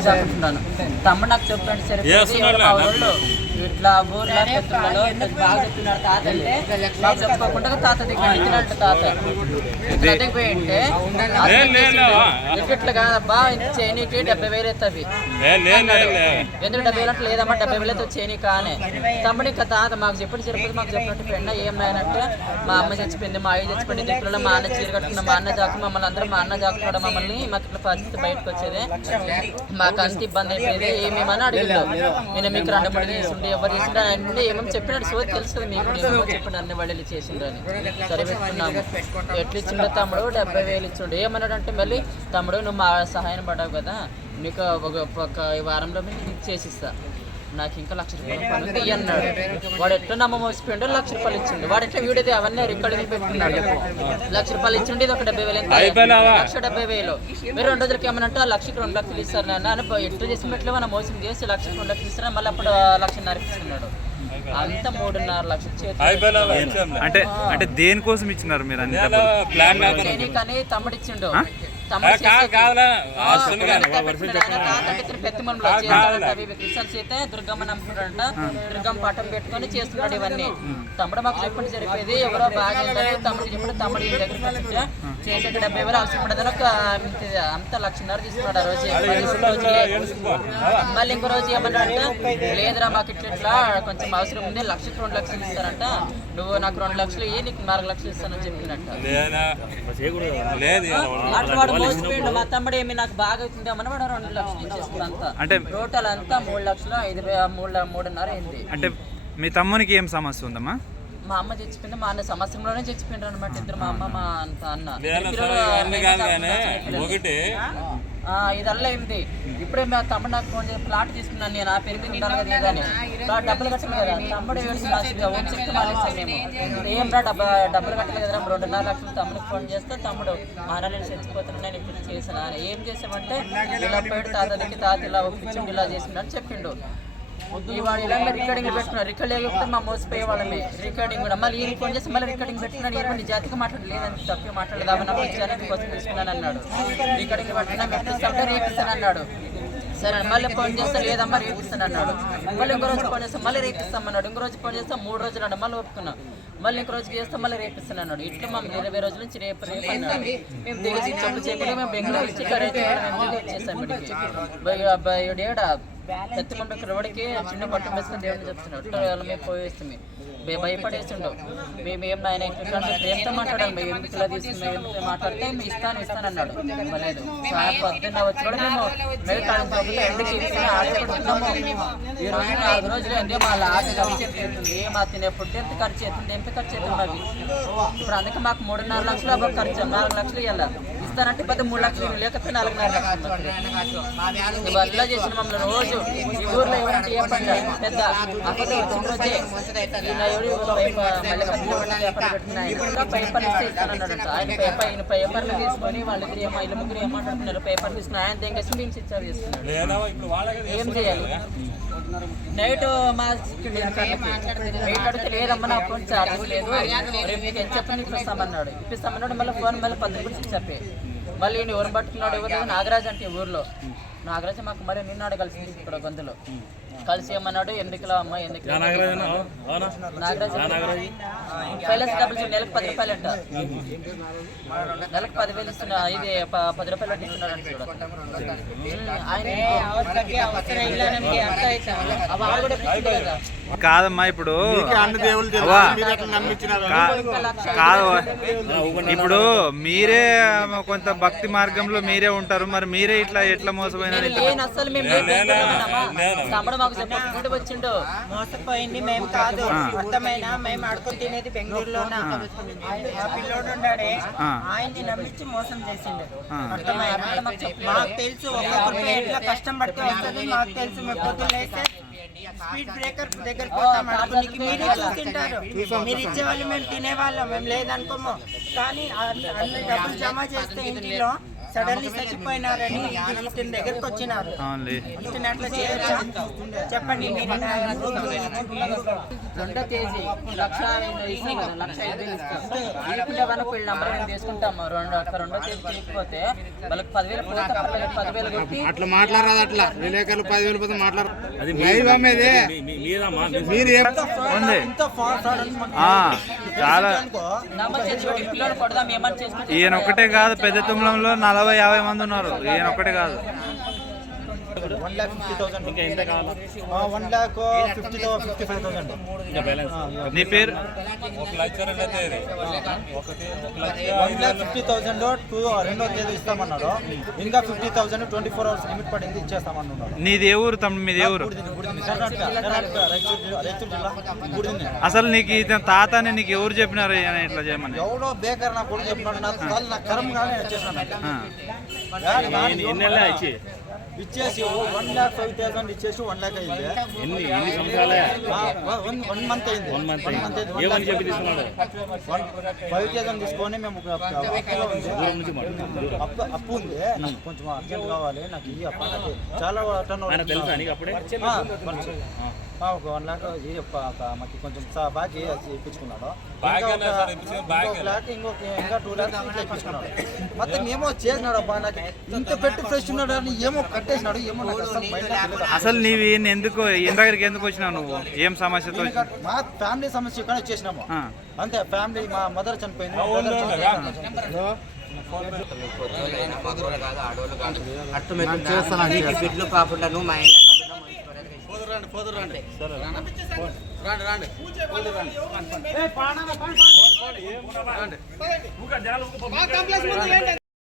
ఆడనే దాకుంటున్నాను తమ్ముడు నాకు చెప్పండి సరే ఇట్లా పెద్దలలో ఇట్లా బాగా చెప్తున్నాడు తాత అంటే? మాకు చెప్పకుండా తాత దగ్గర ఇచ్చినట్టు తాత. దగ్గర పోయి ఉంటే లే, లే, లేవా? ఇట్లా కాదబ్బా చేయనీకి డెబ్బై వేలు ఎత్తవి. ఎందుకు డెబ్బై వేలు అంటే లేదమ్మా డెబ్బై వేలతో చేయని కానే. తమ్ముడు ఇంకా తాత మాకు చెప్పండి సరిపోతే మాకు చెప్పినట్టు ఫ్రెండ్ ఏమైనట్టు మా అమ్మ చచ్చిపోయింది మా అయ్య చచ్చిపోయింది దిక్కులలో మా అన్న చీర కట్టుకున్న మా అన్న దాకు మమ్మల్ని అందరూ మా అన్న దాక్కున్నాడు మమ్మల్ని మాకు ఇట్లా పరిస్థితి బయటకు వచ్చేది. మాకు అంత ఇబ్బంది అయిపోయింది ఏమేమని అడిగిండు. నేను మీకు రెండు మూడు తీసుండి ఎవరు తీసుండే అంటే ఏమేమి చెప్పినాడు సో తెలుస్తుంది మీకు. ఏమేమో చెప్పండి అన్ని వాళ్ళు చేసిండ్రు అని. సరే పెట్టుకున్నాము. ఎట్లా ఇచ్చిండో తమ్ముడు డెబ్బై వేలు ఇచ్చిండు. ఏమన్నాడు అంటే మళ్ళీ తమ్ముడు నువ్వు మా సహాయం పడావు కదా. నీకు ఒక ఒక వారంలో మీకు చేసిస్తా నాకు ఇంకా లక్ష రూపాయలు పని ఉంది అన్నాడు వాడు ఎట్లా నమ్మ మోసిపోయిండో లక్ష రూపాయలు ఇచ్చిండు. వాడు ఎట్లా వీడిది అవన్నీ రికార్డింగ్ పెట్టుకున్నాడు. లక్ష రూపాయలు ఇచ్చిండు ఇది ఒక డెబ్బై వేలు? లక్ష డెబ్బై వేలు. మీరు రెండు రోజులకి ఏమనంటే ఆ లక్షకి రెండు లక్షలు ఇస్తారు నాన్న. అని ఎట్లా చేసి పెట్టలే మనం మోసం చేసి లక్షకి రెండు లక్షలు ఇస్తారు? మళ్ళీ అప్పుడు లక్షన్నర ఇస్తున్నాడు. అంత మూడున్నర లక్షలు. అంటే అంటే దేనికోసం ఇచ్చినారు మీరు అని తమ్ముడు ఇచ్చిండు. ఏ, అయితే దుర్గమ్మ నమ్ముకుంటాడంట దుర్గమ్మ పట్టం పెట్టుకొని చేస్తున్నాడు ఇవన్నీ. తమ్ముడు మాకు చెప్పండి ఎవరో బాగా. తమ్ముడు చెప్పండి. తమ్ముడు డెబ్బై వేలు అవసరం ఒక అంత- అంత లక్షన్నర తీసుకున్నాడు ఆ రోజు. మళ్ళీ ఇంకో రోజు ఏమన్నాడంటే? లేదురా మాకు ఇట్లా కొంచెం అవసరం ఉంది. లక్షకి రెండు లక్షలు ఇస్తారంట. నువ్వు నాకు రెండు లక్షలు ఇయ్యి నీకు నాలుగు లక్షలు ఇస్తానని చెప్పినట్ట. లేదా మోసపోయిండు మా తమ్ముడు ఏమి నాకు బాగా అవుతుంది వాడు రెండు లక్షలు అంతా. అంటే- టోటల్ అంతా మూడు లక్షలు ఐదు వే- మూడు మూడున్నర అయింది. అంటే మీ తమ్మునికి ఏం సమస్య ఉందమ్మా? మా అమ్మ చచ్చిపోయింది మా అన్న సంవత్సరంలోనే చచ్చిపోయిండ్రు అనమాట ఇద్దరు మా అమ్మ మా అంత అన్న. ఇద్దరు కాదు కానీ. ఒకటి ఇదల్లా ఏంది? ఇప్పుడే మా తమ్ముడు నాకు ఫోన్ చేసి ప్లాట్ తీసుకున్నాను నేను ఆ పెరిగి ఉంటాను కదా డబ్బులు కట్టలేదు కదా. తమ్ముడు ఏం రా డబ్బా డబ్బులు కట్టలేదు కదా రెండున్నర లక్షలు తమ్ముడికి ఫోన్ చేస్తే తమ్ముడు మహారాజు నేను చచ్చిపోతున్నాను నేను ఇప్పుడు చేసిన ఏం చేసామంటే ఇలా పోయాడు తాత తాత ఇలా ఒప్పించిండు ఇలా చేసిండు అని చెప్పిండు. ఇలా రికార్డింగ్ పెట్టుకున్నారు. రికార్డ్ లేకపోతే మా మోసపోయే వాళ్ళమే రికార్డింగ్ కూడా. మళ్ళీ ఈయన ఫోన్ చేసి మళ్ళీ రికార్డింగ్ పెట్టుకున్నాను ఈయన నీ జాతికి మాట్లాడలేదని తప్పి మాట్లాడదామని అవి వచ్చాను తీసుకున్నాను అన్నాడు రికార్డింగ్ పట్టినా మెప్పిస్తామంటే రేపిస్తాను అన్నాడు సరే మళ్ళీ ఫోన్ చేస్తే లేదమ్మా రేపిస్తాను అన్నాడు మళ్ళీ ఇంకో రోజు ఫోన్ చేస్తే మళ్ళీ రేపిస్తామన్నాడు. ఇంకో రోజు ఫోన్ చేస్తే మూడు రోజులు అన్నాడు మళ్ళీ ఒప్పుకున్నాం. మళ్ళీ ఇంకో రోజు చేస్తే మళ్ళీ రేపిస్తాను అన్నాడు ఇట్లా మా ఇరవై రోజుల నుంచి రేపు రేపు అన్నాడు. మేము దిగేసి చెప్పు మేము బెంగళూరు వచ్చేసాం ఇక్కడికి ఏడ ఎత్తుకుంటే రోడ్డుకి చిన్న పట్టు వేసుకుని దేవుడిని చెప్తున్నాడు. మేము పోయేస్తుంది. మేము భయపడేస్తుండవు. మేము ఏం ఆయన ఇట్లా ప్రేమతో మాట్లాడాలి మేము ఎందుకు ఇలా తీసుకున్నాం ఎందుకు మాట్లాడితే మేము ఇస్తాను ఇస్తాను అన్నాడు. ఇవ్వలేదు. సాయం పొద్దున్న వచ్చి కూడా మేము మేము కాదు ఎందుకు ఇస్తాను ఆశపడుతున్నాము ఈ రోజు నాలుగు రోజులు అంటే మా లాస్ట్ ఖర్చు అవుతుంది మా తినేప్పుడు ఎంత ఖర్చు అవుతుంది ఎంత ఖర్చు అవుతుంది ఇప్పుడు అందుకే మాకు మూడున్నర లక్షలు అబ్బా ఖర్చు నాలుగు లక్షలు ఇవ్వాలి. ఇస్తానంటే పెద్ద మూడు లక్షలు లేకపోతే నాలుగున్నర లక్షలు ఇవల్ల చేసిన మమ్మల్ని రోజు ఈ ఊర్లో ఎవరంటే ఏ పెద్ద పేపర్ పెట్టిన ఆయన పేపర్ ఆయన ఈయన పేపర్లు తీసుకొని వాళ్ళిద్దరు ఏమో ఇల్లు ముగ్గురు ఏమాట్లాడుతున్నారు పేపర్ తీసుకుని ఆయన తెంగేసి మేము ఏం చేయాలి నైట్ మా నైట్ లేదమ్మా నా ఫోన్ ఛార్జెస్ లేదు. రేపు నీకు చెప్పని ఇప్పిస్తామన్నాడు. ఇప్పిస్తామన్నాడు మళ్ళీ ఫోన్ మళ్ళీ పది గురించి చెప్పి. మళ్ళీ ఎవరు పట్టుకున్నాడు ఎవరు నాగరాజ్ అంటే ఊర్లో. నాగరాజ్ మాకు మరి నిన్నాడు కలిసి ఇక్కడ గొంతులో. కలిసి ఏమన్నాడు? ఎందుకులా అమ్మ? ఎందుకు నాగరాజ్ పైలస్ డబ్బులు చూడు, నెలకు పది రూపాయలు అంట నెలకు పదివేలు ఇస్తున్నా. ఇది పది రూపాయలు అంట చూడు. ఆయన కాదమ్మా ఇప్పుడు కాదు ఇప్పుడు మీరే కొంత భక్తి మార్గంలో మీరే ఉంటారు. మరి మీరే ఇట్లా ఎట్లా మోసపోయినారు? నేను లేను అసలు మేము బెంగళూరులో ఉన్నామా? తమ్ముడు మాకు చెప్పకుండా వచ్చిండు మోసపోయింది మేము కాదు. అర్థమైనా మేము అడుగు తినేది బెంగళూరులోనా. ఆయన ఆ పిల్లోడు ఉన్నాడే ఆ. ఆయన్ని నమ్మించి మోసం చేసిండు. అర్థమైనా మాకు తెలుసు ఒక్కొక్కరికి ఎట్లా కష్టం పడితే వస్తుంది మాకు తెలుసు మేము పొద్దున్న లేస్తే స్పీడ్ బ్రేకర్ దగ్గరికి పోతాం అడుగునికి మీరే చూస్తుంటారు మేము తినేవాళ్ళం మేము లేదనుకోము. కానీ అన్ని అన్ని డబ్బులు జమ చేస్తే ఇంటిలో సడన్లీ చచ్చిపోయినారని ఇతని దగ్గరకు వచ్చినారు. ఇతను అట్లా చేయొచ్చా? చెప్పండి మీరు రెండో తేదీ లక్ష లక్ష కనుక వీళ్ళ నంబర్ మేము తీసుకుంటాము. రెండు ఒక రెండో తేదీ తీయకపోతే వాళ్ళకి పదివేలు పోతే పదివేలు కొట్టి అట్లా మాట్లాడరాదు అట్లా. విలేకరులు పదివేలు పోతే మాట్లాడరు. అది లైవ్ అమ్మేది. మీరు చాలా ఈయన ఒక్కటే కాదు పెద్ద తుమ్లంలో నలభై యాభై మంది ఉన్నారు. ఈయన ఒక్కటే కాదు. వన్ ల్యాక్ ఫిఫ్టీ థౌసండ్ ఇంకా ఎంత కావాలా? One lakh fifty fifty five thousand ఇంకా బ్యాలెన్స్ నీ పేరు? ఒక లక్ష one lakh fifty thousand two రెండో తేదీ ఇస్తామన్నారు. ఇంకా fifty thousand twenty four hours limit పడింది ఇచ్చేస్తామన్నారు. నీది ఏ ఊరు తమ్ముడు? మీది ఏ ఊరు? అసలు నీకు ఇతను తాత అని నీకు ఎవరు చెప్పినారు ఇట్లా చేయమని? ఎవడో బేకర్ నా కొడుకు చెప్పినాడు నాకు నా కరం కానీ వచ్చేసాను. ఇచ్చేసి వన్ ల్యాక్ ఫైవ్ థౌసండ్ ఇచ్చేసి వన్ ల్యాక్ అయింది. ఎన్ని? ఎన్ని సంవత్సరాలే? వన్ వన్ మంత్ అయింది. వన్ మంత్ వన్ మంత్ అయింది? ఏమని చెప్పి తీసుకున్నాడు? ఫైవ్ థౌసండ్ తీసుకొని మేము. అప్పు అప్పు ఉంది. నాకు కొంచెం అర్జెంట్ కావాలి. నాకు ఈ అప్ప నాకు చాలా టర్న్ ఆయన తెలుసా అప్పుడే? ఒక వన్ లాక్ మాకు కొంచెం అది ఇప్పించుకున్నాడు ఇంకొక ఇంకా టూ లాక్స్ ఇట్లా మొత్తం ఏమో చేసినాడు అబ్బా నాకు ఇంత పెట్టి ఫ్రెష్ ఉన్నాడు అని ఏమో కట్టేసినాడు ఏమో అసలు నీవు ఎందుకు ఈయన దగ్గరికి ఎందుకు వచ్చినావు నువ్వు ఏం సమస్యతో మా ఫ్యామిలీ సమస్య కానీ వచ్చేసినాము. అంతే ఫ్యామిలీ మా మదర్ చనిపోయింది. నీకు బిడ్లు కాకుండా నువ్వు మా ఇంట్లో రండి ఫోదర్ రండి. రండి. రండి రండి